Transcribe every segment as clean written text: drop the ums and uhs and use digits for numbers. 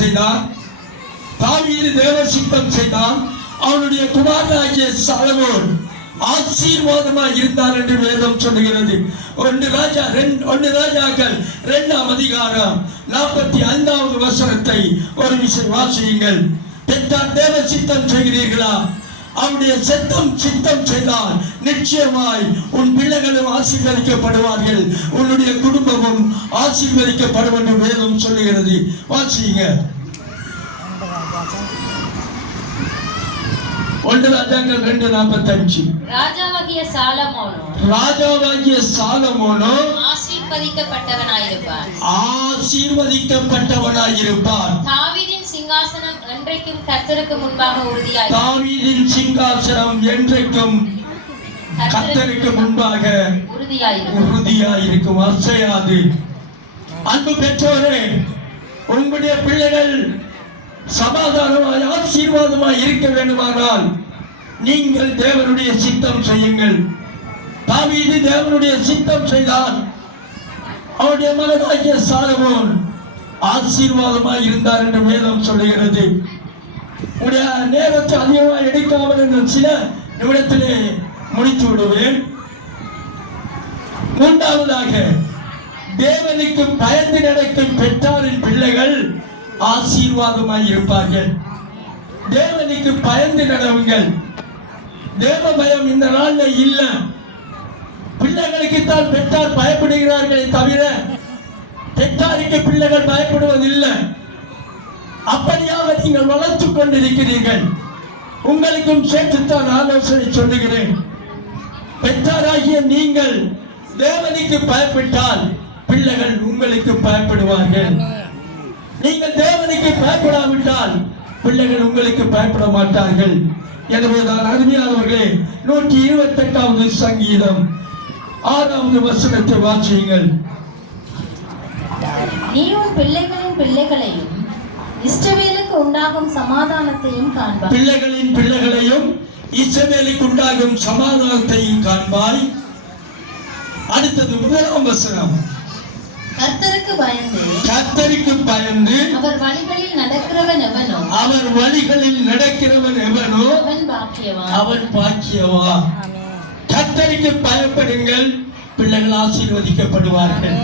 செய்தான். தாவீது தேவ சித்தம் செய்தான். அவனுடைய குமாரனாகிய சாலமோன் ஆசீர்வாதமாக இருந்தார் என்று வேதம் சொல்லுகிறது. 1 ராஜாக்கள் 2ஆம் அதிகாரம் 45வது வசனத்தை ஒரு விஷயம் வாசியுங்கள். பெற்றார் தேவ சித்தம் செய்கிறீர்களா? அவருடைய சித்தம் செய்தால் நிச்சயமாய் உன் பிள்ளைகளும் ஆசீர்வதிக்கப்படுவார்கள், உன்னுடைய குடும்பமும் ஆசீர்வதிக்கப்படும் என்று வேதம் சொல்லுகிறது. வாசியுங்க. 1 ராஜாக்கள் 2:45. ராஜாவாகிய சாலமோனோ ஆசீர்வதிக்கப்பட்டவனாயிருப்பான். தாவீதின் சிங்காசனம் என்றைக்கும் கர்த்தருக்கு முன்பாக உறுதியாயிருக்கும், அசையாது. அன்பு பெற்றோரே, உங்களுடைய பிள்ளைகள் சமாதானமாய் ஆசீர்வாதமாய் இருக்க வேண்டுமானால் நீங்கள் தேவனுடைய சித்தம் செய்யுங்கள். தாவீது தேவனுடைய சித்தம் செய்தான். அவருடைய மகனாகிய சாலமோன் ஆசீர்வாதமாய் இருந்தார் என்று வேதம் சொல்லுகிறது. உடைய நேரத்தை அதிகமாக எடுக்காமல் என்ற சில நிமிடத்திலே முடித்து விடுவேன். 3வதாக, தேவனுக்கு பயந்து நடக்கும் பெற்றாரின் பிள்ளைகள் ஆசீர்வாதமாய் இருப்பார்கள். தேவனுக்கு பயந்து நடவுங்கள். தேவ பயம் இந்த நாள்ல இல்ல. பிள்ளைகளுக்கு தான் பெற்றார் பயப்படுகிறார்களே தவிர பெற்றாருக்கு பிள்ளைகள் பயப்படுவதில்லை. அப்படியாக நீங்கள் வளர்த்துக் கொண்டிருக்கிறீர்கள். உங்களுக்கும் சேர்த்துத்தான் ஆலோசனை சொல்லுகிறேன். பெற்றாராகிய நீங்கள் தேவனுக்கு பயப்பட்டால் பிள்ளைகள் உங்களுக்கு பயப்படுவார்கள். நீங்கள் தேவனுக்கு பயப்படாவிட்டால் பிள்ளைகள் உங்களுக்கு பயப்பட மாட்டார்கள். எனவேதான் அருமையானவர்களே, 128வது சங்கீதம் 6வது வசனத்தை வாசியுங்கள். நீ உன் பிள்ளைகளையும் இஸ்ரவேலுக்கு உண்டாகும் சமாதானத்தையும் காண்பாய். பிள்ளைகளையும் இஸ்ரவேலுக்கு உண்டாகும் சமாதானத்தையும் காண்பாய். அடுத்தது 1ஆம் வசனம். கர்த்தருக்கு பயந்து அவர் வழிகளில் நடக்கிறவன் எவனோ அவன் பாக்கியவான். கர்த்தருக்கு பயப்படுங்கள், பிள்ளைகள் ஆசீர்வதிக்கப்படுவார்கள்.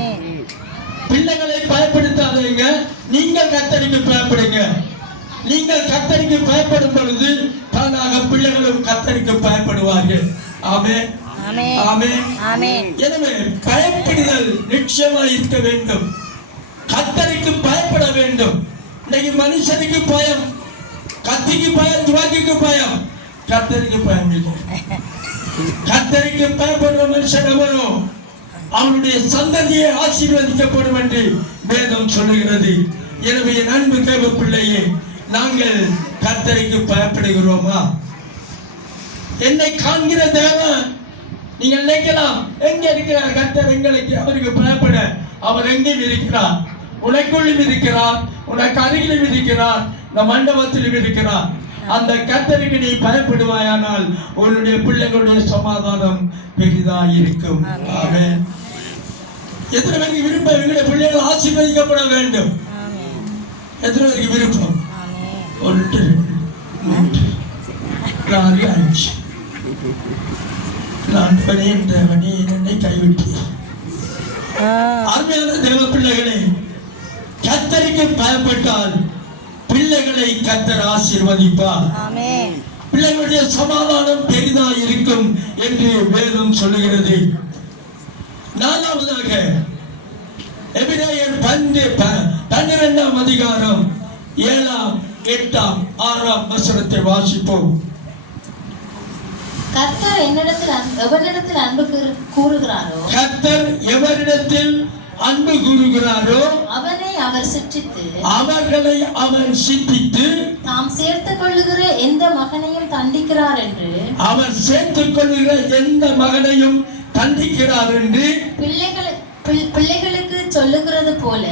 பிள்ளைகளை பயப்படுத்தாதீங்க, நீங்கள் கர்த்தருக்கு பயப்படுங்க. நீங்கள் கர்த்தருக்கு பயப்படும் பொழுது தானாக பிள்ளைகளும் கர்த்தருக்கு பயப்படுவார்கள். ஆமென், ஆமென். எனவே பயப்படுதல் நிச்சயமாக இருக்க வேண்டும். கர்த்தருக்கு பயப்பட வேண்டும். இன்னைக்கு மனுஷனுக்கு பயம், கத்திக்கு பயம், துவாக்கிக்கு பயம், கர்த்தருக்கு பயம் இல்லை. கர்த்தருக்கு பயப்படுற மனுஷன் எவனோ அவனுடைய சந்ததியை ஆசீர்வதிக்கப்படும் என்று வேதம் சொல்லுகிறது. எனவே என் அன்பு தேவ பிள்ளையே, நாங்கள் கர்த்தருக்கு பயப்படுகிறோமா? என்னை காண்கிற தேவன், நீங்கள் நினைக்கலாம், எங்க இருக்கிறார் கர்த்தர் எங்களுக்கு? அவருக்கு பயப்பட அவர் எங்கேயும் இருக்கிறார். உனக்குள்ளும் இருக்கிறார், உனக்கு அருகிலும் இருக்கிறார், இந்த மண்டபத்திலும் இருக்கிறார். அந்த கர்த்தருக்கு நீ பயப்படுவாயானால் உன்னுடைய பிள்ளைகளுடைய சமாதானம் பெரிதாக இருக்கும். ஆமென். எத்தனை பேருக்கு விருப்பம் எங்களுடைய பிள்ளைகள் ஆசீர்வதிக்கப்பட வேண்டும்? எத்தனை பேருக்கு விருப்பம்? 1 2 3 4 5. நான் தேவனே என்னை கைவிட்டு. அருமையான தேவ பிள்ளைகளே, கர்த்தருக்கு பயப்பட்டால் பிள்ளைகளை கர்த்தர் ஆசீர்வதிப்பார். பிள்ளைகளுடைய சமாதானம் பெரிதாக இருக்கும் என்று வேதம் சொல்லுகிறது. 4வதாக, எபிரேயர் 12ஆம் அதிகாரம் 7ஆம் 8ஆம் 6ஆம் வசனத்தை வாசிப்போம். கர்த்தர் எவரிடத்தில் அன்பு கூறுகிறாரோ அவனை அவர் அவர்களை அவர் சிற்றித்து தாம் சேர்த்துக் கொள்ளுகிற எந்த மகனையும் தண்டிக்கிறார் என்று, அவர் சேர்த்துக் கொள்ளுகிற எந்த மகனையும் தண்டிக்கிறார் என்று பிள்ளைகளுக்கு சொல்லுகிறது போல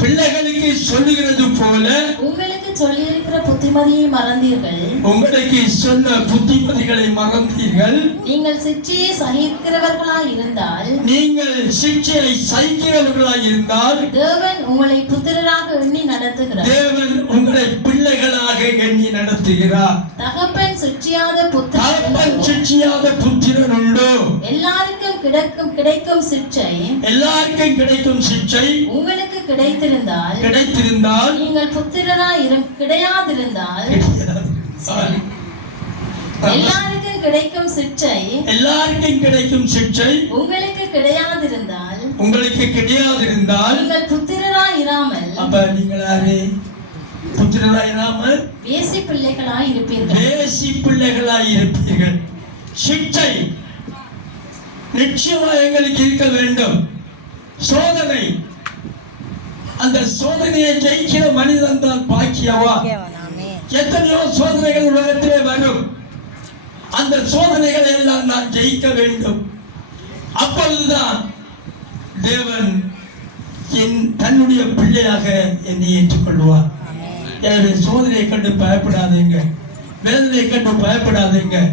பிள்ளைகளுக்கு சொல்லுகிறது போல உங்களுக்கு சொல்லியிருக்கிற புத்திமதியை மறந்தீர்கள். உங்களுக்கு சொன்ன புத்திமதிகளை மறந்தீர்கள். நீங்கள் சிற்சியை சகிக்கிறவர்களாய் இருந்தால் நீங்கள் சிற்சியை சகிக்கிறவர்களாய் இருந்தால் தேவன் உங்களை புத்திரராக எண்ணி நடத்துகிறார். தேவன் உங்களை பிள்ளைகளாக எண்ணி நடத்துகிறார். தகப்பன் சிற்சியாத தகப்பன் புத்திரன் சிற்சியாத புத்திரன் உண்டோ? எல்லாருக்கும் கிடைக்கும் சிற்சை எல்லாருக்கும் கிடைக்கும் சிற்சை உங்களுக்கு கிடைத்திருந்தால் நீங்கள் புத்திரராய் கிடையாதிருந்தால் எல்லாருக்கும் கிடைக்கும் சிற்சை உங்களுக்கு கிடையாதிருந்தால் நீங்கள் புத்திரராய் இராமல் அப்ப நீங்கள் யாரு? புத்திரராய் இராமல் வேசி பிள்ளைகளாய் இருப்பீர்கள். சிற்சை நிச்சயமா எங்களுக்கு இருக்க வேண்டும். சோதனை, அந்த சோதனையை ஜெயிக்கிற மனிதன் தான் பாக்கியவா. எத்தனையோ சோதனைகள் உலகத்திலே வரும். அந்த சோதனைகளை எல்லாம் நான் ஜெயிக்க வேண்டும். அப்பொழுதுதான் தேவன் தன்னுடைய பிள்ளையாக என்னை ஏற்றுக்கொள்வார். எனவே சோதனையை கண்டு பயப்படாதீங்க, வேதனையை கண்டு பயப்படாதீங்க.